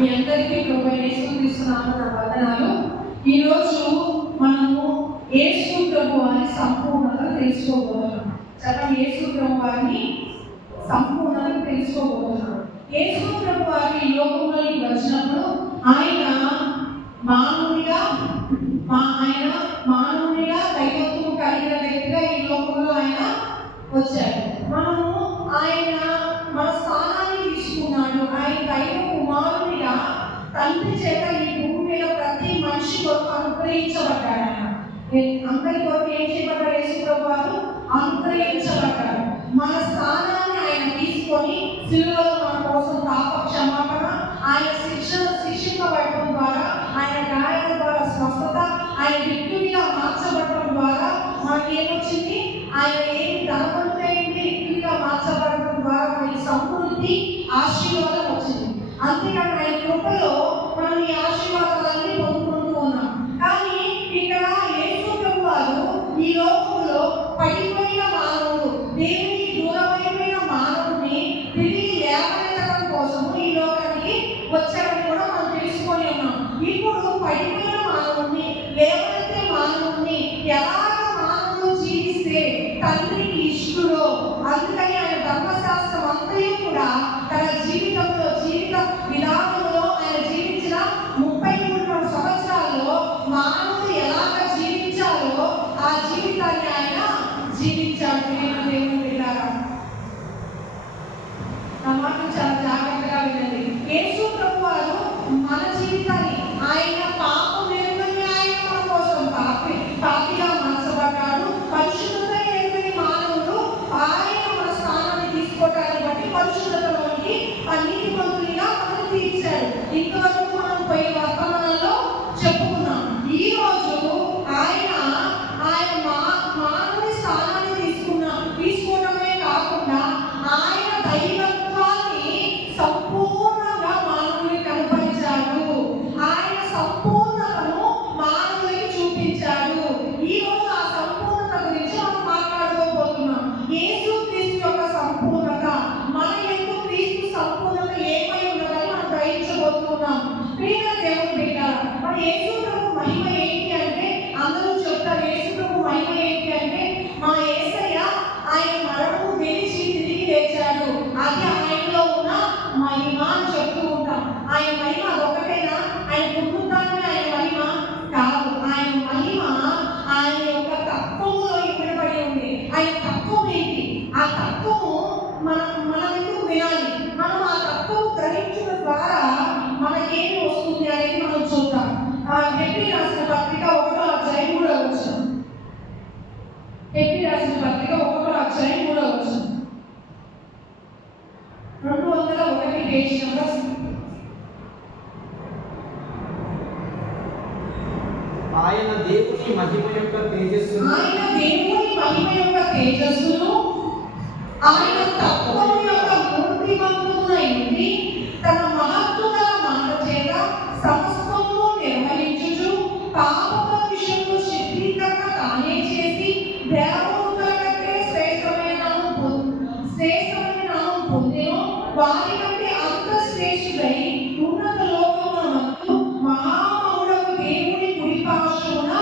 మీ అందరికీ ప్రభువైన యేసుక్రీస్తు నామమున వందనాలు. ఈరోజు మనము యేసు ప్రభువారిని సంపూర్ణంగా తెలుసుకోబోతున్నాం. చెప్పండి, యేసు ప్రభువారిని సంపూర్ణంగా తెలుసుకోబోతున్నాం. యేసు ప్రభువారి ఈ లోకంలోకి వచ్చినప్పుడు ఆయన మానవునిగా దైవత్వం కలిగిన వ్యక్తిగా ఈ లోకంలో ఆయన వచ్చాడు. మనము ఆయన మన స్థానాన్ని తీసుకున్నాడు. ఆయన దైవ కుమారునిగా తండ్రి చేత ఈ భూమి మీద ప్రతి మనిషి కొరకు అనుగ్రహించబడ్డాడు. ఆయన అందరి కొరకు ఏం చేయబడ్డాడు? యేసు ప్రభువారు అనుగ్రహించబడ్డాడు. మన స్థానాన్ని ఆయన తీసుకొని సిలువలో మన కోసం పాప క్షమాపణ, ఆయన శిక్షింపబడటం ద్వారా, ఆయన గాయాల ద్వారా స్వస్థత, ఆయన వ్యక్తునిగా మార్చబడటం ద్వారా మనకేమొచ్చింది? ఆయన ఏమి ధనవంతుడైంది వ్యక్తునిగా మార్చబడటం ద్వారా మనకి సమృద్ధి, ఆశీర్వాదం వచ్చింది. అంతేకాదు ఆయన కృపలో మనం ఈ ఆశీర్వాదాలన్నీ పొందుకుంటూ ఉన్నాం. కానీ ఇక్కడ యేసు ప్రభువారు ఈ లోకంలో పడిపోయిన మానవుడు, దేవునికి దూరమైపోయిన మానవుడిని తిరిగి లేవనెత్తడం కోసము ఈ లోకానికి వచ్చాడని కూడా మనం తెలుసుకొని ఉన్నాం. ఇప్పుడు పడిపోయిన మానవుడిని, లేవనెత్తే మానవుడిని ఎలాగ మానవుడు జీవిస్తే తండ్రికి ఇష్టడో, అందుకని ఆయన ధర్మశాస్త్రం అంతయు కూడా తన జీవితంలో, జీవిత విధానంలో ఆయన జీవించిన 33 సంవత్సరాల్లో మానవుడు ఎలాగ జీవించాలో ఆ జీవితాన్ని ఆయన జీవించాడు. దేవుని బిడ్డలారా, నా మాట చాలా జాగ్రత్తగా వినండి. యేసు ప్రభువారు మన జీవితాన్ని, ఆయన పాపం ఎరుగని ఆయన మన కోసం పాపిగా మార్చబడ్డాడు. పరిశుద్ధత ఎరుగని మానవుడు ఆయన మన స్థానాన్ని తీసుకోవటాన్ని బట్టి పరిశుద్ధతలోనికి ఆ నీతిమంతునిగా మనం తీర్చాడు. ఇంతవరకు మనం పోయి వర్తమానంలో చెప్పుకున్నాం. ఈ రోజు ఆయన మానవుని స్థానాన్ని తీసుకోవడమే కాకుండా ఆయన దైవత్వాన్ని సంపూర్ణంగా మానవుని కనపరిచాడు. ఆయన సంపూర్ణతను మానవునికి చూపించాడు. ఈ రోజు ఆ సంపూర్ణత గురించి మనం మాట్లాడుకోబోతున్నాం. యేసు క్రీస్తు యొక్క సంపూర్ణత, మన యందు క్రీస్తు సంపూర్ణత ఏమై ఉన్నదని మనం గ్రహించబోతున్నాం. ప్రియమైన దేవుని బిడ్డలారా, మన యేసు ప్రభు మహిమ ఏంటి అంటే, అందరూ చెప్తారు యేసు ప్రభు మహిమ ఏంటి అంటే, మా యేసయ్య ఆయన మరణము గెలిచి తిరిగి లేచాడు, అది ఆయనలో ఉన్న మహిమ అని చెప్తూ ఉంటాం. ఆయన మహిమ అదొకటేనా? ఆయన పునరుద్ధానమే ఆయన మహిమ కాదు. ఆయన మహిమ ఆయన యొక్క తత్వములో ఇవ్వబడి ఉంది. ఆయన తత్వం ఏంటి? ఆ తత్వము మనం ఎందుకు వినాలి? మనం ఆ తత్వం గ్రహించడం ద్వారా మనకేమి వస్తుంది అనేది మనం చూద్దాం. హెబ్రీ రాసిన పత్రిక 1వ అధ్యాయం 3వ వచనం. హెబ్రీ రాసిన పత్రిక 1వ అధ్యాయం 3వ వచనం. 201 పేజీ నెంబర్. ఆయన దేవుని మహిమ యొక్క తేజస్సును, ఆయన తత్వం యొక్క మూర్తిమంతుడైంది తన మహత్తుగల మాట చేత సమస్తము నిర్వహించుచు పాపముల విషయంలో శుద్ధీకరణ తానే చేసి దేవదూతల కంటే శ్రేష్టమైన నామం పొందెను. వారి కంటే అంత శ్రేష్ఠుడై ఉన్నత లోకమునందు మహామహుడకు దేవుని కుడి పార్శ్వమున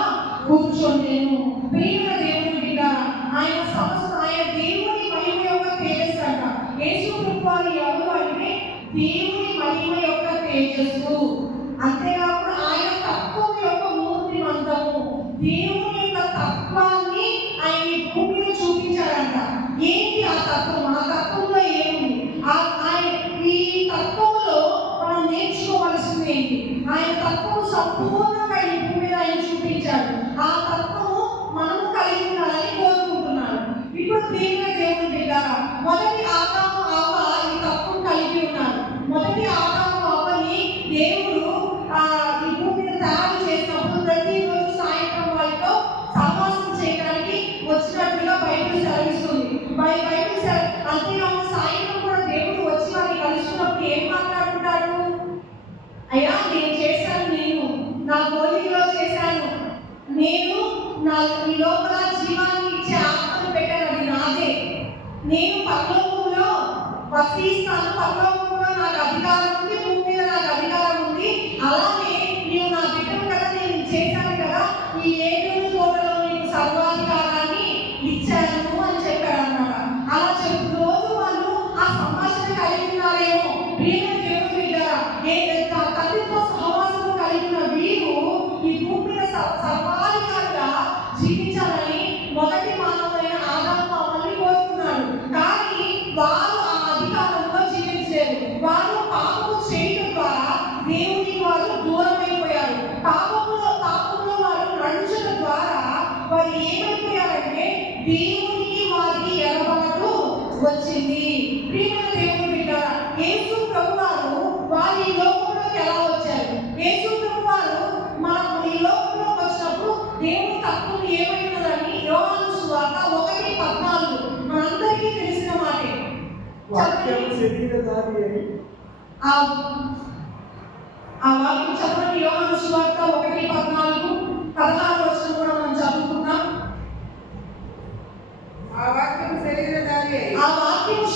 కూర్చుండెను. ప్రియమైన దేవుని బిడ్డలారా, ఆయన దేవుని మహిమ యొక్క తేజస్సు అంట. యేసు ప్రభువారు ఎవరు అంటే దేవుని మహిమ యొక్క తేజస్సు. అంతేకాకుండా ఆయన తత్వం యొక్క మూర్తిమంతము, దేవుని యొక్క తత్వాన్ని ఆయన ఈ భూమిలో చూపించాడంట. ఏంటి ఆ తత్వం? ఆ తత్వంలో ఏముంది? ఈ తత్వంలో మనం నేర్చుకోవాల్సింది ఏంటి? ఆయన తత్వం సంపూర్ణంగా ఈ భూమి మీద ఆయన చూపించాడు. ఆ తత్వము మనము కలిగి ఉండాలని కోరుకుంటున్నాడు. ఇప్పుడు ప్రియమైన దేవుని బిడ్డలారా, మొదటి ఆదాము అవ్వ ఈ తత్వం కలిగి ఉన్నారు. మొదటి ఆదాము అవ్వని దేవుడు ఈ భూమి మీద తయారు చేసినప్పుడు ప్రతిరోజు సాయంత్రం వారితో సహవాసం చేయడానికి వచ్చినట్టుగా బైబిల్ సెలవిస్తుంది. అంతేకాకుండా సాయంత్రం కూడా దేవుడు వచ్చి వారిని కలుసుకున్నప్పుడు ఏం మాట్లాడుకుంటాడు? అయ్యా, నేను చేశాను, నేను నా పోలికలో చేశాను, నేను ఈ లోపల జీవాన్ని ఇచ్చే ఆత్మను పెట్టాను, అది నాదే, నేను పరలోకంలో వసిస్తాను, పరలోకంలో నాకు అధికారం ఉంది, భూమి మీద నాకు అధికారం తండ్రితో సహవాసం కలిగిన వీరు ఈ భూమి మీద సర్వాధికారిగా జీవించాలని మొదటి మానవులైన ఆదాము అవ్వని కోరుకున్నాడు. కానీ వారు ఆ అధికారంలో జీవించలేరు. వారు పాపము చేయడం ద్వారా దేవునికి వారు దూరమైపోయారు. పాపంలో వారు నడుచడం ద్వారా వారు ఏమైపోయారంటే దేవునికి వారికి ఎడబాటు వచ్చింది. ప్రియమైన దేవుని బిడ్డలారా, యేసు ప్రభువారు వారు ఈ లోకంలోకి ఎలా వచ్చారు? యేసు ప్రభువారు మనం ఈ లోకంలోకి వచ్చినప్పుడు దేవుని తత్వం ఏమైనదని యోహాను సువార్త 1:14 మనందరికీ తెలిసిన మాటే. వాక్యము శరీరధారి అయి ఆ వాక్యం చదవండి. యోహాను సువార్త 1:14 16 వచనం కూడా మనం చదువుకున్నాం. ఆ వాక్యము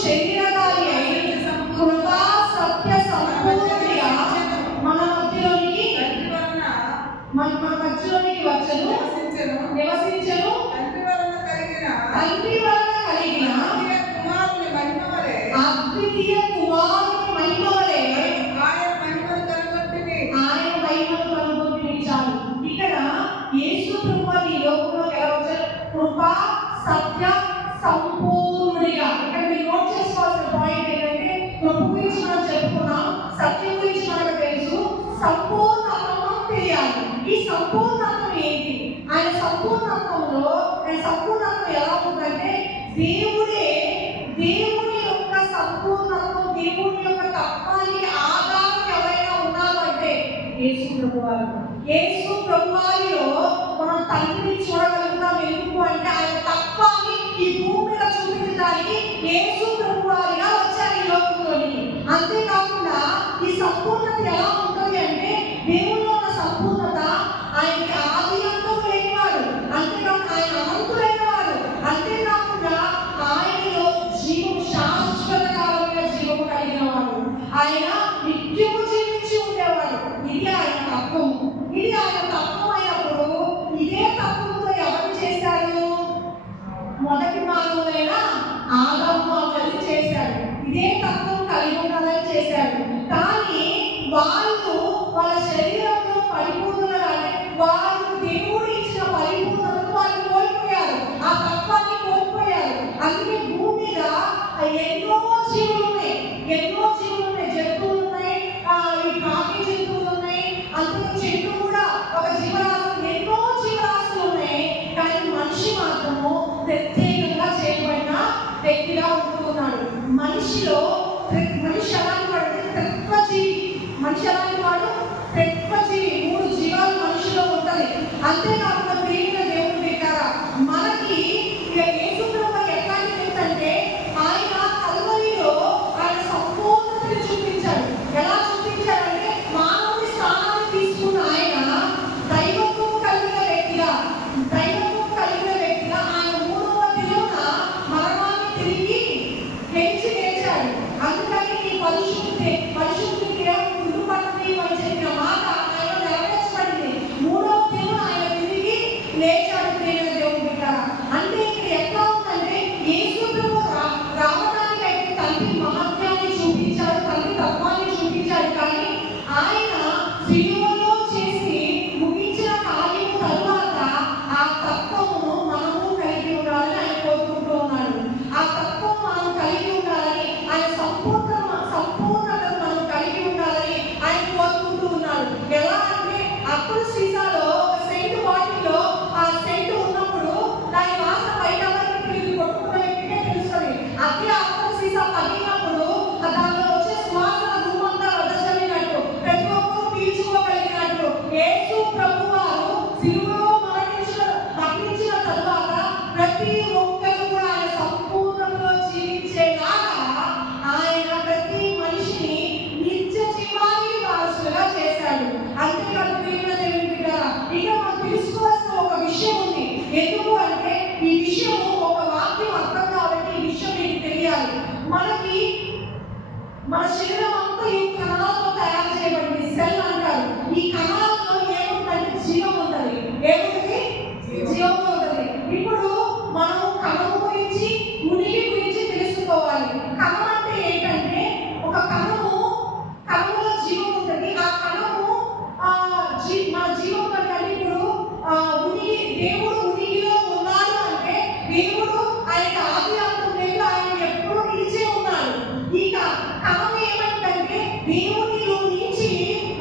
శరీరధారి అయి కృపా సత్య సంపూర్ణంగా మన మధ్యలోనికి వచ్చెను, నివసించెను. తండ్రి వలన కలిగిన అద్వితీయ కుమారుని మహిమ వలె ఆయన మహిమను కనుగొంటిని. చాలు. ఇక్కడ యేసు ప్రభువు ఈ లోకంలోకి ఎలా వచ్చారు? కృపా సత్య సంపూర్ణుడిగా. ఇక్కడ మీరు నోట్ చేసుకోవాల్సిన పాయింట్ ఏంటంటే కృప గురించి మనం చెప్పుకున్నాం, సత్యం గురించి మనకు తెలుసు, సంపూర్ణత్వం తెలియాలి. ఈ సంపూర్ణత్వం ఏంటి? ఆయన సంపూర్ణత్వంలో సంపూర్ణత్వం ఎలా ఉందంటే దేవుని యొక్క సంపూర్ణత్వం, దేవుని యొక్క తత్వానికి ఆధారం ఎవరైనా ఉన్నారు అంటే యేసు ప్రభువారు. యేసు ప్రభువారిలో మనం తండ్రిని చూడగలుగుతాం. ఎందుకు అంటే ఆయన తత్వాన్ని ఈ భూమి మీద చూపించడానికి యేసు ప్రభువారిగా వచ్చారు ఈ లోకంలోని. అంతేకాకుండా ఈ సంపూర్ణత ఎలా ఉంటుంది అంటే దేవునిలో ఉన్న సంపూర్ణత ఆయనకి ఆది అంతం లేనివాడు, అంతేకాకుండా ఆయన అనంతులైన వాడు, అంతేకాకుండా ఆయనలో జీవము శాశ్వత కాలమైన జీవము కలిగిన వాడు, ఆయన నిత్యము జీవించి ఉండేవాడు. ఇది ఆయన తత్వం. ఇది ఆయన తత్వం అయినప్పుడు ఇదే తత్వంతో ఎవరు చేశారు? మొదటి మానవులైన ఆదాము అవ్వని చేశాడు. ఇదే తత్వం కలిగి ఉండాలని చేశాడు. కానీ వాళ్ళు వాళ్ళ శరీరంలో పరిపూర్ణంగా వారు దేవుడు ఇచ్చిన పరిపూర్ణతను వాళ్ళు కోల్పోయారు. ఆ తత్వాన్ని కోల్పోయారు. అందుకే భూమి మీద ఎన్నో జీవులు ఉన్నాయి. జంతువులు ఉన్నాయి, ఈ కాకి జంతువులు ఉన్నాయి, అందులో చెట్లు కూడా ఒక జీవరాశి, ఎన్నో జీవరాశులు ఉన్నాయి. కానీ మనిషి మాత్రము ప్రత్యేకంగా చేయబడిన వ్యక్తిగా ఉంటున్నాడు. మనిషి అలాంటి వాడు తత్వజీవి. మనిషి అలాంటి వాడు తత్వజీవి. 3 జీవాలు మనిషిలో ఉంటుంది. అంతేకాకుండా ప్రియమైన దేవుని పెట్టారా, మనకి యేసు ప్రభువు ఎట్లాంటి వ్యక్తి అంటే ఆయన కల్వరిలో ఆయన సంపూర్ణతని చూపించాడు. ఎలా చూపించాడంటే మానవుని స్థానాన్ని తీసుకున్న ఆయన దైవత్వం కలిగిన వ్యక్తిగా ఆయన 3వ దినమున మరణాన్ని తిరిగి లేచాడు. అందుకని ఈ పరిశుద్ధి ముందు పడుతుంది అని చెప్పిన మాట ఆయన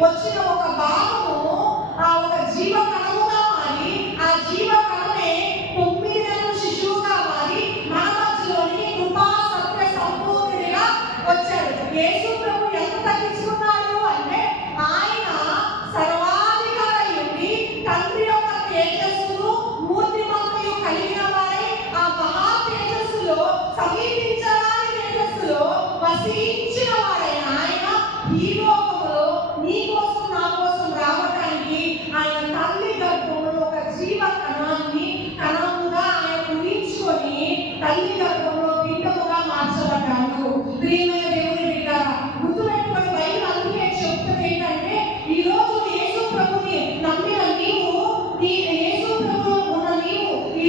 వచ్చిన ఒక భాగము ఆ ఒక జీవ కణముగా మారి, ఆ జీవ కణమే 9 నెలల శిశువుగా మారి మన మధ్యలోనికి కృపా సత్య సంపూర్ణుడిగా వచ్చాడు. యేసు ప్రభు ఎంత తగ్గించుకున్నాడు అంటే ఆయన సర్వాధికారి ఉండి తండ్రి యొక్క తేజస్సును మూర్తిమంతయు కలిగిన వాడై ఆ మహా తేజస్సులో సమీపించరాని తేజస్సులో వసించిన వాడైన ఆయన ఈ లోకములో నీ కోసం నా కోసం రావడానికి ఆయన తల్లి గర్భంలో ఒక జీవ కణముగా ఆయన ఊహించుకొని తల్లి గర్భంలో పిండముగా మార్చబడ్డాడు. ప్రియమైన దేవుని బిడ్డ, గుర్తుపెట్టుకొని బైబిల్ అందుకే చెప్తుంది ఏంటంటే ఈ రోజు యేసు ప్రభుని నమ్మిన నీవు, యేసు ప్రభులో ఉన్న నీవు, ఈ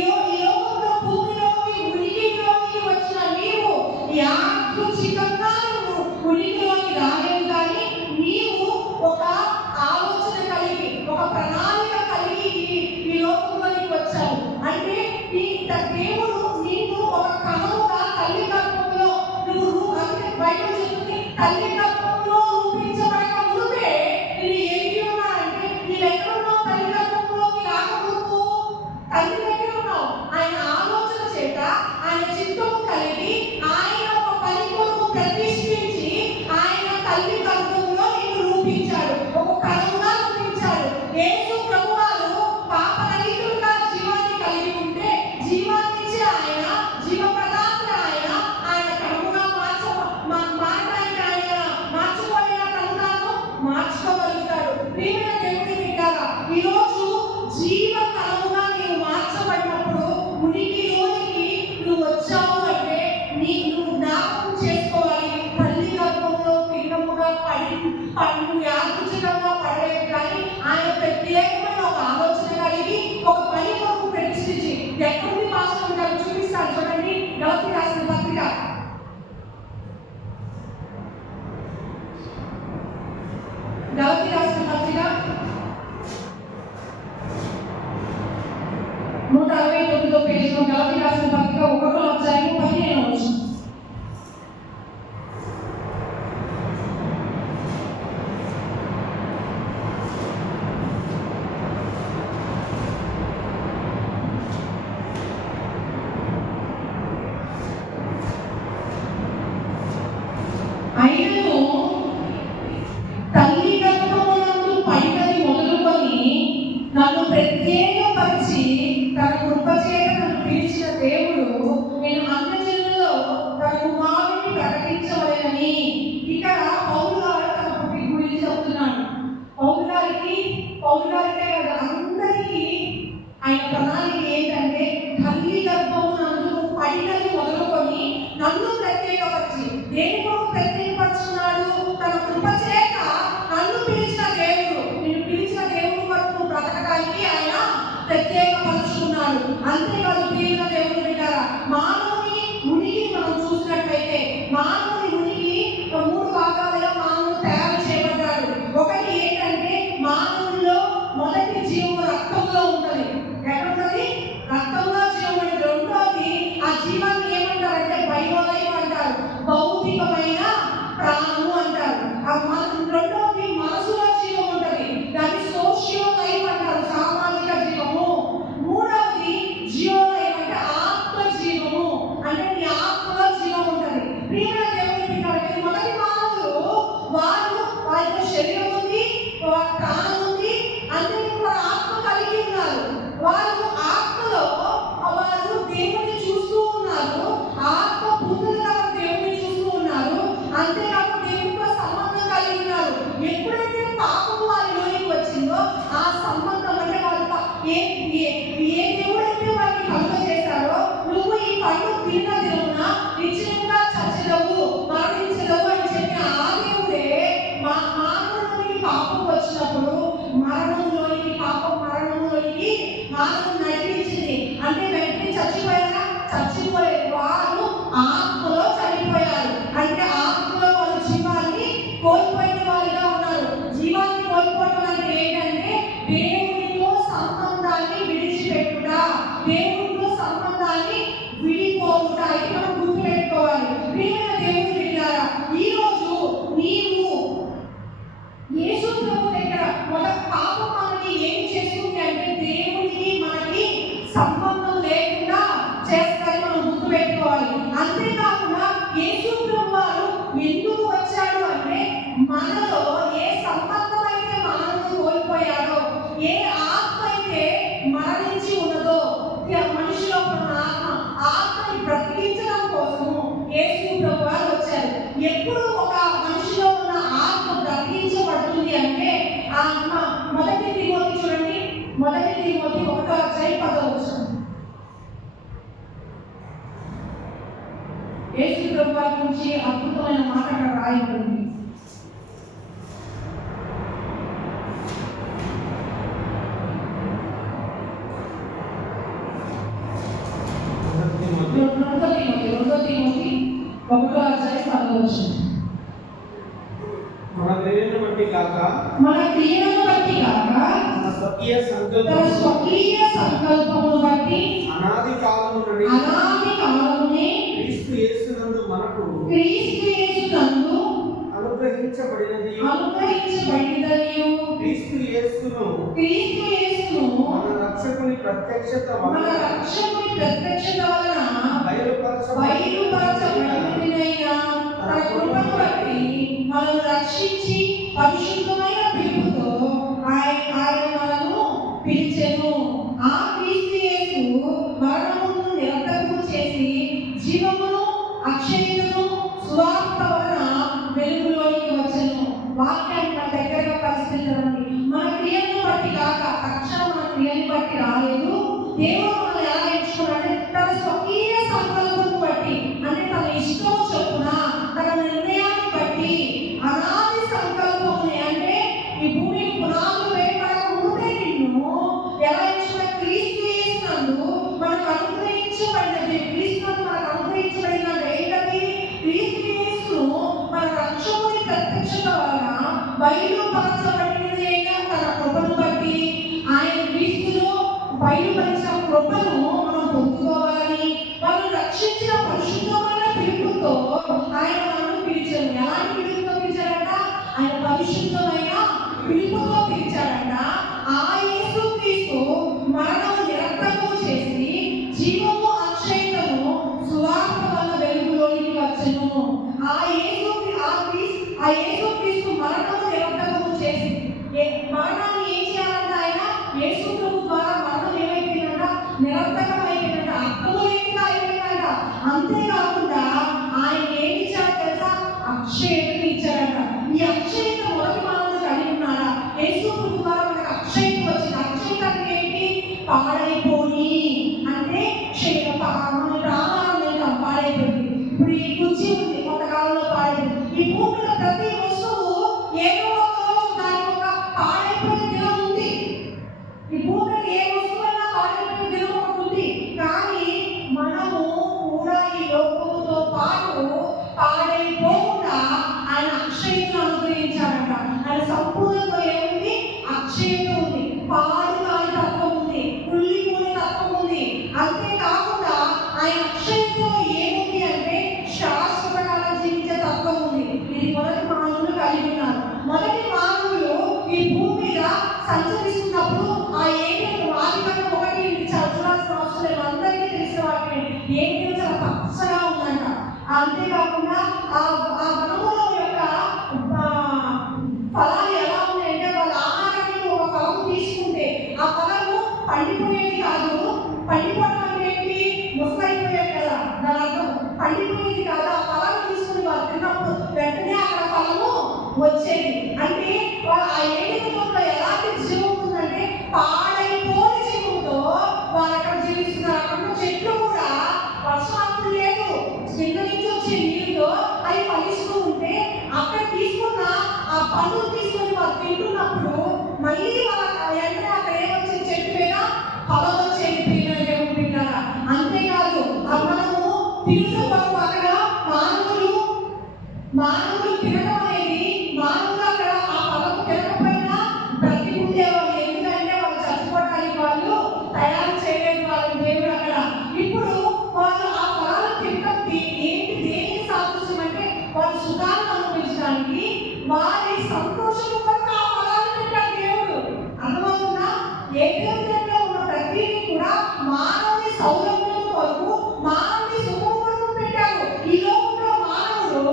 లోకంలో భూమిలోకి ఉనికిలోకి వచ్చిన నీవు యాదృచ్ఛికంగా ఉనికిలోకి రాలేవు. కానీ నీవు ఒక ఆలోచన కలిగి, ఒక ప్రణాళిక కలిగి ఈ లోకంలోకి వచ్చావు. అంటే దేవుడు నీకు ఒక కణముగా తల్లి గర్భంలో అంటే బైబిల్ చెప్తుంది, తల్లి గర్భంలో రూపించబడక ముందే నేను ఏమి ఉన్నానంటే నీవు ఎక్కడున్నావు? తల్లి గర్భంలోకి రాకముందు తల్లి దగ్గర ఉన్నావు. ఆయన ఆలోచన చేత ఆయన చిత్తము కలిగి ఆయన ఒక పని కొరకు ప్రతిష్ఠించి ఆయన తల్లి గర్భంలో నిన్ను రూపించాడు, ఒక కణముగా రూపించాడు. యేసు ప్రభువారు పాపరహితుడుగా జీవాన్ని కలిగి ఉంటే జీవాన్ని ఇచ్చే ఆయన, జీవప్రదాత ఆయన, ఆయన కణముగా మార్చడానికి ఆయన మార్చుకోలేక కణుగాను మార్చుకోగలుగుతాడు. ప్రియమైన దేవుని బిడ్డలారా, ఈరోజు జీవ కణముగా నీవు మార్చబడినప్పుడు ఉనికిలోనికి నువ్వు వచ్చావు అంటే నువ్వు జ్ఞాపకం చేసుకోవాలి. తల్లి గర్భంలో పిండముగా నువ్వు యాదృచ్ఛికంగా పడలేదు. కానీ ఆయన ప్రత్యేకమైన ఒక ఆలోచన కలిగి ఒక పని కొరకు ప్రతిష్ఠించి ఎక్కడి భాషలు గారు చూపిస్తాను చూడండి. గలతీ రాసిన పత్రిక 169 పేజీలో గలతీ రాసిన పత్రిక 1వ అధ్యాయం 15వ వచనం. అయినను తల్లి గర్భమునందు పైనది మొదలుకొని నన్ను ప్రత్యేకపరిచి తన కృపచేత నన్ను పిలిచిన దేవుడు నేను అన్యజనులలో తన కుమారుని ప్రకటించవలెనని. ఇక్కడ పౌలు గారు తన పుట్టి గురించి చెప్తున్నాడు. పౌలు గారికే కదా అందరికీ ఆయన ప్రణాళిక ఏంటంటే తల్లి గర్భమునందు పైనది మొదలుకొని నన్ను ప్రత్యేకపరిచి, దేని కొరకు ప్రత్యేకపరుచున్నాడు? తన కృపచేత నన్ను పిలిచిన దేవుడు, నేను పిలిచిన దేవుడు కొరకు బ్రతకడానికి ఆయన ప్రత్యేకపరుచుకున్నాడు. అంతేకాదు ప్రియమైన దేవుని బిడ్డలారా, మానవుని ఉనికి మనం చూసినట్లయితే మానవుని ఉనికి 3 భాగాలుగా మానవుడు తయారు చేయబడ్డాడు. ఒకటి ఏంటంటే మానవుడిలో మొదటి జీవము రక్తంలో ఉంటుంది. ఎక్కడున్నది? రక్తంలో జీవం ఉంటుంది. రెండోది ఆ జీవాన్ని ఏమంటారంటే బయోలైఫ్ అంటారు, భౌతికమైన ప్రాణము అంటారు. రెండోది మనసులో జీవం ఉంటుంది, దాన్ని సోషియో లైఫ్ అంటారు, సామాజిక జీవము. మూడవది జియో లైఫ్ అంటే ఆత్మ జీవము, అంటే నీ ఆత్మలో జీవం ఉంటుంది. ప్రియమైన దేవుని బిడ్డలారా, మొదటి మానవులు వారి శరీరం ఉంది, ప్రాణం ఉంది, అంటే ఆత్మ కలిగి ఉన్నారు. వారు ఆత్మలో వారు దేవుని చూస్తూ ఉన్నారు, ఆత్మ పూర్తిగా దేవుని చూస్తూ ఉన్నారు. అంతేకాక దేవునితో సంబంధం కలిగి ఉన్నారు. ఎప్పుడైతే పాపం వారిలోనికి వచ్చిందో ఆ సంబంధం అంటే వారు ఏ దేవుడైతే వారిని కలుగ చేశారో, నువ్వు ఈ పండు తిన్న దినమున నిశ్చయంగా చచ్చెదవు, మరణించెదవు అని చెప్పిన ఆ దేవుడే మానవులోనికి పాపం వచ్చినప్పుడు మరణంలోనికి మానవుడు నడిపించింది. అంటే వెంటనే చచ్చిపోయారా? చచ్చిపోలేదు. వారు ఆత్మలో చనిపోయారు. అంటే ఆత్మలో వారు జీవాన్ని కోల్పోయిన వారిగా ఉన్నారు. జీవాన్ని కోల్పోవడం అంటే ఏంటంటే దేవునితో సంబంధాన్ని విడిచిపెట్టుట, దేవునితో సంబంధాన్ని విడిపోవుట. ఇది మనం గుర్తుపెట్టుకోవాలి. ప్రియమైన దేవుని బిడ్డలారా, ఈరోజు నీవు యేసు ప్రభు మొదటి తిమోతి 1:10. యేసు ప్రభువు గురించి అద్భుతమైన మాట అక్కడ రాయబడింది. రెండో తిమోతి 1:10. మన క్రియలను బట్టి కాక మన స్వకీయ సంకల్పమును బట్టి అనాది కాలముననే క్రీస్తు యేసునందు మనకు అనుగ్రహించబడినది క్రీస్తు యేసును మన రక్షకుని ప్రత్యక్షత వలన బయలుపరచబడినైనా తన కృపను బట్టి మనల్ని రక్షించి పరిశుద్ధమైన పిలుపుతో ఆయన మనను పిలిచెను. ఆ క్రీస్తు యేసు మరణమును నిరర్థకము చేసి జీవమును అక్షయతను సువార్త వలన వెలుగులోనికి వచ్చెను. వాక్యాన్ని మన దగ్గరగా పరిశీలించండి. మన క్రియలను బట్టి కాక, రక్షణ మన క్రియని బట్టి రాలేదు. దేవుడు మనల్ని ఎలా ఎంచుకున్నాడంటే తన స్వకీయ సంకల్పం బట్టి, అంటే తన ఇష్టం చొప్పున, తన నిర్ణయాన్ని బట్టి, అనాది సంకల్పముని, అంటే ఈ భూమికి పునాదులు వేయబడక ముందే నిన్ను ఎలా ఎంచుకున్న క్రీస్తు యేసునందు మనకు అనుగ్రహించబడినది. క్రీస్తునందు మనకు అనుగ్రహించబడినది ఏంటది? క్రీస్తు యేసును మన రక్షకుని ప్రత్యక్షత వలన బయలుపరచబడినది అయినా తన కృపను బట్టి, ఆయన క్రీస్తును బయలుపరిచిన కృపను మనం పొందుకోవాలని, మనం రక్షించిన పరిశుద్ధమైన పిలుపుతో ఆయన మనల్ని పిలిచాడు. ఎలాంటి పిలుపుతో పిలిచాడంట? ఆయన పరిశుద్ధమైన పిలుపుతో పిలిచాడంట. ఆ యేసు క్రీస్తు మరణము నిరర్థకము చేసి జీవము అక్షయతను సువార్త వలన వెలుగులోనికి వచ్చెను. ఆ యేసు క్రీస్తు మరణము నిరర్థకము చేసి, మరణాన్ని ఏం చేయాలంట? ఆయన యేసు ప్రభు ద్వారా మరణం ఏమైపోయిందంట? నిరర్థకం అయిపోయిందంట, అర్థమయ్యేదిగా అయిపోయిందంట. అంతేకాకుండా ఆయన ఏమి ఇచ్చాడు తెలుసా? అక్షయతను ఇచ్చాడంట. ఈ అక్షయత మొదటి మానవుడు కలిగి ఉన్నాడా? యేసు ప్రభు ద్వారా మనకు అక్షయత వచ్చింది. అక్షయత అంటే ఏంటి? పాడైపోయి, అంటే మనకి ఆహారం లేదా పాడైపోయింది. ఇప్పుడు ఈ కుర్చీ ఉంది, కొంతకాలంలో పాడైపోయింది. ఈ భూమిలో ప్రతి వస్తువు ఏదో ఒక రోజు దాని ఒక పాడైపోయిన దినం ఉంది. ఈ భూమిలో ఏ వస్తువైనా పాడైపోయిన దినం ఒకటి ఉంది. కానీ మనము కూడా ఈ లోకముతో పాటు పాడైపోకుండా ఆయన అక్షయతను అనుగ్రహించాడంట. ఆయన సంపూర్ణంలో ఏముంది? అక్షయత ఉంది. పాడు కాని తత్వం ఉంది, కుళ్ళిపోని తత్వం ఉంది. అంతేకాకుండా ఆయన అక్షయతలో ఏముంది అంటే శాశ్వత కాలం జీవించే తత్వం ఉంది. ఇది మొదటి మానవులు కలిగి ఉన్నారు. మొదటి మానవులు ఈ భూమి మీద సంచరిస్తున్నప్పుడు ఆ ఏరియా ఆదికాండం 1 చదవాల్సిన అవసరం లేదు, అందరికీ తెలిసిన వాటిని. ఏరియా చాలా పచ్చగా ఉందంట. అంతేకాకుండా ఆ వనముల యొక్క ఫలాలు ఎలా ఉన్నాయంటే, వాళ్ళ ఆహారాన్ని ఒక ఫలము తీసుకుంటే ఆ ఫలము పండిపోయేది కాదు. పండిపోవడం అంటే ఏంటి? ముసలైపోయేది కదా, దాని అర్థం. పండిపోయేది కాదు. ఆ ఫలాలు తీసుకుని వాళ్ళు తిన్నప్పుడు వెంటనే అక్కడ ఫలము వచ్చేది. అంటే ఆ ఏనుగులో ఎలాంటి జీవం ఉందంటే పాడైపోని జీవంతో వాళ్ళు అక్కడ జీవిస్తున్నారు. అక్కడ చెట్లు కూడా వర్షం లేదు, కింద నుంచి వచ్చే నీరుతో అవి ఫలిస్తూ ఉంటే అక్కడ తీసుకున్న ఆ పండుగ తీసుకొని వాళ్ళు తింటున్నప్పుడు మళ్ళీ వాళ్ళ వెంటనే అక్కడ ఏమొచ్చింది? చెట్టు మీద ఫలం వచ్చేది. తింటారా? అంతేకాదు, మనము పిలుచుకోవడం అక్కడ మానవులు తినడం అనేది, మానవులు అక్కడ ఆ ఫలం తినకపోయినా బ్రతికుండేవాళ్ళు. ఎందుకంటే వాళ్ళు చచ్చిపోవడానికి వాళ్ళు తయారు చేయలేదు వాళ్ళు దేవుడు అక్కడ. ఇప్పుడు వాళ్ళు ఆ ఫలాలు తినడం ఏంటి? దేనికి సాదృశ్యం అంటే వాళ్ళు సుఖాన్ని అనుభవించడానికి, వారి సంతోషం కొరకు ఆ ఫలాలు పెట్టాడు దేవుడు. అర్థమవుతుందా? ఏ దేవుడిలో ఉన్న ప్రతిదీ కూడా మానవుని సౌలభ్యం కొరకు, మానవుని సుఖం కొరకు పెట్టాడు. ఈ లోకంలో మానవుడు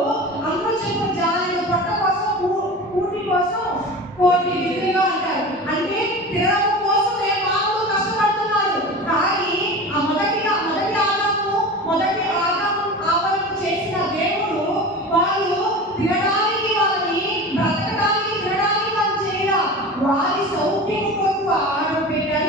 అందరూ చెప్పిన జాలి పట్ట కోసం, కూటి కోసం కోటి విధులుగా అంటారు. అంటే తినడం కోసం ఏ మానవుడు కష్టపడుతున్నాడు. కానీ ఆ మొదటి ఆదాము చేసిన దేవుడు వాళ్ళు తినడానికి, వాళ్ళని బ్రతకడానికి, తినడానికి వాళ్ళు చేయరా, వారి సౌఖ్యం కొరకు ఆహారం పెట్టాడు.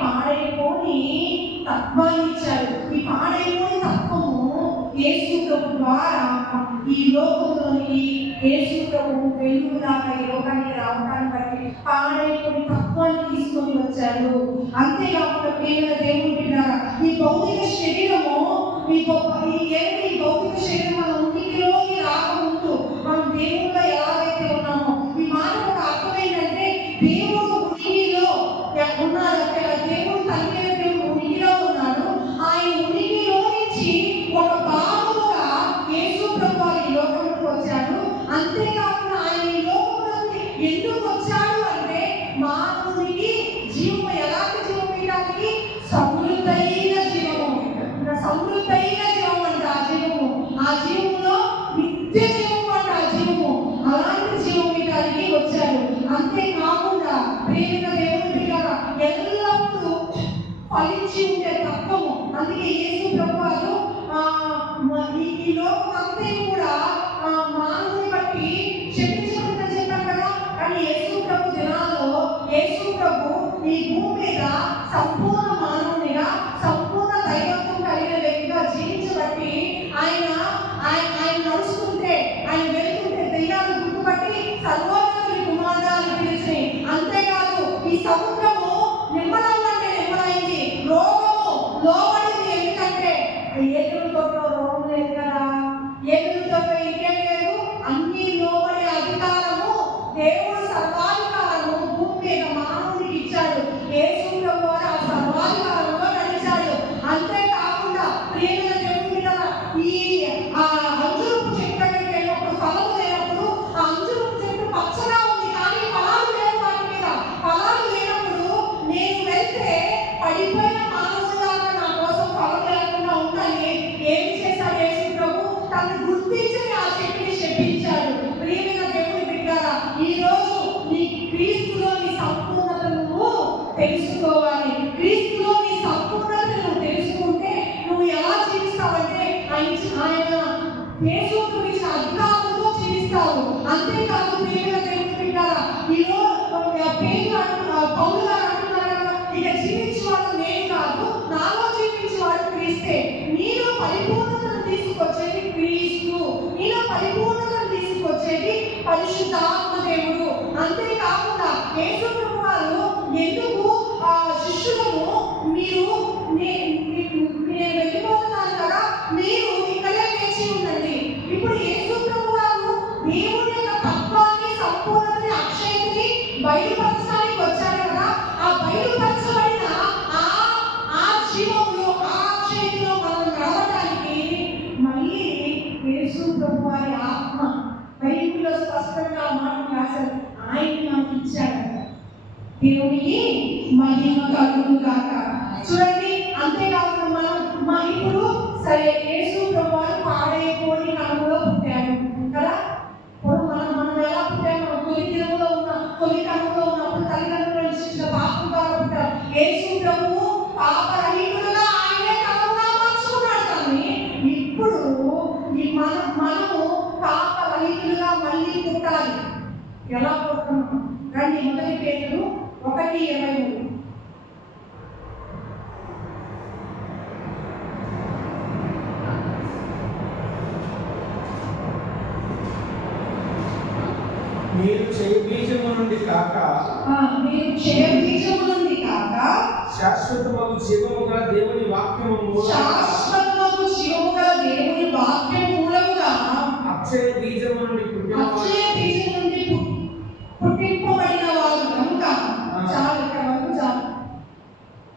పాడైపోని తత్వాన్ని ఇచ్చాడు. ఈ పాడైపోని తత్వము యేసు ప్రభు ద్వారా ఈ లోకంలోనికి యేసు ప్రభు వెలుగులాగా ఈ లోకానికి రావడానికి బట్టి పాడైపోని తత్వాన్ని తీసుకొని వచ్చాడు. అంతేకాకుండా ప్రియమైన దేవుని బిడ్డలారా, ఈ భౌతిక శరీరము ఈ భౌతిక శరీరం మన ఉనికిలోకి రాకముందు మనం దేవుల్లో ఎలాగైతే ఉన్నామో, ఈ మాట ఒక అర్థం ఏంటంటే దేవుడు ఉనికిలో ఉన్నాడు. దేవుడు తండ్రి దేవుడు ఉనికిలో ఉన్నాడు. ఆయన ఉనికిలో నుంచి ఒక భాగముగా యేసు ప్రభు ఈ లోకంలోకి వచ్చాడు. అంతేకాకుండా ఆయన ఈ లోకంలోకి ఎందుకు వచ్చాడు అంటే మానవునికి జీవము, ఎలాంటి జీవం ఇవ్వడానికి? సమృద్ధైన జీవము, సమృద్ధైన జీవం అంట ఆ జీవము. ఆ జీవములో నిత్య జీవము అంట ఆ జీవము. అలాంటి జీవం ఇవ్వడానికి వచ్చాడు. అంతేకాకుండా ప్రేమ దేవుని బిడ్డలారా, ఎల్లప్పుడూ ఫలించి ఉండే తత్వము. అందుకే యేసు ప్రభువారు ఈ లోకం అంతే కూడా మానవుని బట్టి శపించబడిందని చెప్పాం కదా. కానీ యేసు ప్రభు దినాల్లో యేసు ప్రభు ఈ భూమి మీద సంపూర్ణ మానవునిగా, సంపూర్ణ దైవత్వం కలిగిన వ్యక్తిగా జీవించబట్టి ఆయన నడుస్తుంటే, ఆయన వెళ్తుంటే దెయ్యాలు గుర్తుపట్టి సర్వోన్నతుని కుమారుడు పిలిచినాయి. అంతేకాదు ఈ సముద్రము నిమ్మలంటే నిమ్మలైంది, రోగము లోబడింది. ఎందుకంటే ఏదులతో రోగం లేదు కదా, ఏదులతో ఇంకేం లేదు, అన్ని లోబడే అధికారము దేవుడు సర్వాధికారము భూమి మీద మానవుడికి ఇచ్చాడు. యేసు ప్రభు వారు ఆ సర్వాధికారంలో నడిచాడు. అంతేకాకుండా ప్రియమైన దేవుని బిడ్డలారా, ఈ అంజూరపు చెట్టు దగ్గరికి వెళ్ళినప్పుడు ఫలము లేనప్పుడు ఆ అంజూరపు చెట్టు పచ్చగా ఉంది కానీ ఫలాలు లేవు. వాటి మీద ఫలాలు లేనప్పుడు నేను వెళ్తే పడిపోయిన మానవులాగా నా కోసం ఫలం లేకుండా ఉండాలి. ఏమి చేశాడు యేసు ప్రభు? తను గుర్తించి ఆ చెట్టుని శపించాడు. ప్రియమైన దేవుని బిడ్డలారా, ఈ రోజు నీ క్రీస్తులో నీ సంపూర్ణతను తెలుసుకోవాలి. క్రీస్తులో నీ సంపూర్ణతను నువ్వు తెలుసుకుంటే నువ్వు ఎలా జీవిస్తావంటే ఆయన యేసు గురించి అధికారంతో జీవిస్తావు. అంతేకాదు ప్రియమైన దేవుని బిడ్డలారా, ఈరోజు పౌలు గారు అంటున్నారు కదా, ఇక జీవించేవాడు నేను కాదు, నాలో జీవించేవాడు క్రీస్తే. నీలో పరిపూర్ణతను తీసుకొచ్చేది క్రీస్తు, నీలో పరిపూర్ణతను తీసుకొచ్చేది పరిశుద్ధాత్మ దేవుడు. అంతేకాకుండా యేసు ప్రభు వారు ఎందుకు శిష్యులను మీరు నేను వెళ్ళిపోతున్నాను కదా, మీరు ఇక్కడే వేచి ఉండండి. ఇప్పుడు యేసు ప్రభు వారు దేవుని యొక్క తత్వాన్ని, సంపూర్ణతని, అక్షయతని బయలుపరచడానికి వచ్చారు కదా. ఆ బయలుపరచబడిన ఆ జీవములో, ఆ అక్షయతలో మనం నడవడానికి మళ్ళీ యేసు ప్రభు వారి ఆత్మ బైబిల్లో స్పష్టంగా మాట రాశారు, ఆయన మనకి ఇచ్చాడు. దేవునికి మహిమ కలుగును గాక. చూడండి, అంతేకాకుండా మనం ఇప్పుడు సరే యేసు ప్రభు వారు పాడైపోయి కనుమలో పుట్టాడు కదా. ఇప్పుడు మనం ఎలా పుట్టాము? తొలి దినములో తొలి కనుమలో ఉన్నప్పుడు తల్లిదండ్రుల నుంచి పాపం ద్వారా పుట్టారు. యేసు ప్రభువు పాపరహితుడుగా ఆయనే కనుమగా మార్చుకున్నాడు. కానీ ఇప్పుడు మనము పాపరహితులుగా మళ్ళీ పుట్టాలి. ఎలా పుడుతున్నాం? రండి, 1 పేతురు 1:23. మీరు క్షయబీజము నుండి కాక శాశ్వతమగు జీవము గల దేవుని వాక్యము మూలముగా అక్షయ బీజము నుండి పుట్టింపబడిన వారు కనుక చాలు. ఇక్కడ వరకు చాలు.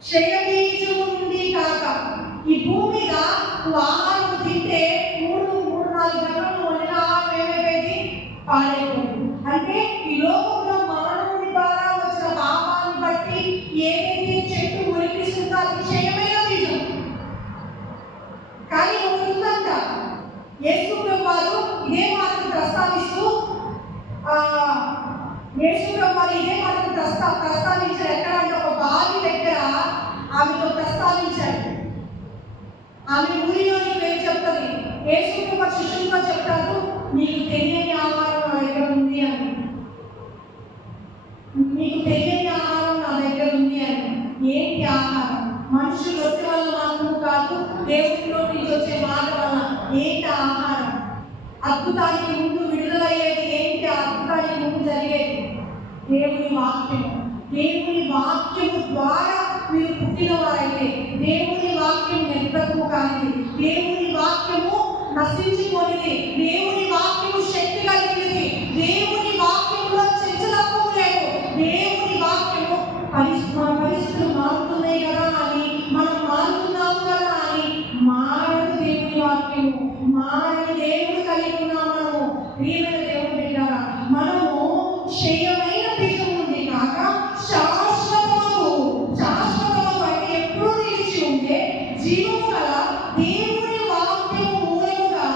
క్షయబీజము నుండి కాక, ఈ భూమి మీద నువ్వు ఆహారం తింటే 3-4 గంటలు వండిన ఆహారం ఏమైపోయింది? పాడైపోయింది. అంటే ఈ లోకంలో మానవుని ద్వారా వచ్చిన పాపాన్ని బట్టి ఏదైతే చెట్టు ఉలిపిస్తుందో అది క్షయమైన బీజం. కానీ ఒకటి ఉందంట, యేసు ప్రభు వారు ఇదే మాటను ప్రస్తావిస్తూ ప్రస్తావించారు. ఎక్కడ అంటే ఒక బావి దగ్గర ఆమెతో ప్రస్తావించాడు. ఆమె ఊరిలోకి వెళ్ళి చెప్తుంది, యేసు ప్రభు శిష్యులతో చెప్తారు, మీకు తెలియని ఆహారం నా దగ్గర ఉంది అని. మీకు తెలియని ఆహారం నా దగ్గర ఉంది అని. ఏంటి దేవుడిలో నుంచి వచ్చే మాట వల్ల ఏంటి ఆహారం? అద్భుతానికి ముందు విడుదలయ్యేది ఏంటి? అద్భుతానికి ముందు జరిగేది దేవుని వాక్యము. దేవుని వాక్యము ద్వారా మీరు పుట్టిన వారైతే, దేవుని వాక్యం నిర్భయము కానిది, దేవుని వాక్యము నశించిపోనిది, దేవుని వాక్యము శక్తి కలిగినది, దేవుని వాక్యంలో చంచలత్వము లేదు. దేవుని వాక్యము పరిస్థితులు మారుతున్నాయి కదా అని, మనం మారుతున్నాము కదా అని మారదు దేవుని వాక్యము. మారని దేవుడు కలిగి ఉన్నాము మనము. ప్రియమైన దేవుడు బిడ్డలారా, మనము క్షయమైన బీజం ఉంది కాక శాశ్వతము అంటే ఎప్పుడూ నిలిచి ఉండే జీవము గల దేవుని వాక్యము మూలముగా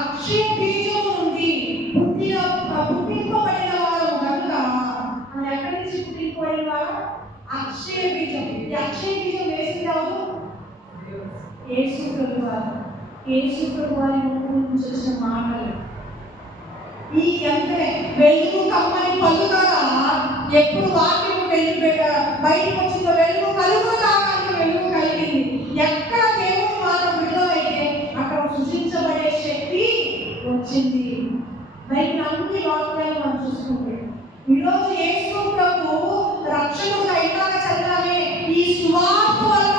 అక్షయ బీజము నుండి పుట్టింపబడిన వారు కనుక, మనం ఎక్కడి నుంచి పుట్టింపబడిన వారు? అక్షయ బీజం. ఈ అక్షయ బీజం వేసింది ఎవరు? యేసు ప్రభు వారు. యేసు ప్రభు వారి ముఖం నుంచి వచ్చిన మాటలు ఈ అంటే వెలుగు కమ్మని పలుకగా, ఎప్పుడు వాక్యము బయటకు వచ్చిందో వెలుగు కలుగు కాక వెలుగు కలిగింది. ఎక్కడ దేవుని మాట విడుదలైతే అక్కడ సృష్టించబడే శక్తి వచ్చింది. బయట అన్ని వాక్యాలు మనం చూసుకుంటే ఈరోజు యేసు ప్రభు రక్షకుడుగా ఇందాక చదివామే, ఈ సువార్త వల్ల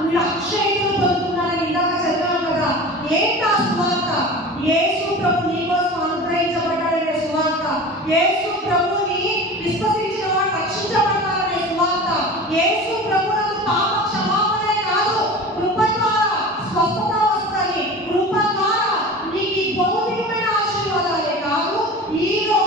మీరు అక్షయతను పొందుతున్నారని ఇందాక చదివాం కదా. ఏంటి ఆ సువార్త? యేసు ప్రభు నీకోసం అనుగ్రహించబడ్డాడనే సువార్త. యేసు ప్రభుని విశ్వసించిన వాడు రక్షించబడతారనే సువార్త. యేసు ప్రభువుకు పాప క్షమాపణే కాదు, కృప ద్వారా స్వస్థత వస్తుంది. కృప ద్వారా నీకు భౌతికమైన ఆశీర్వాదాలే కాదు, ఈ రోజు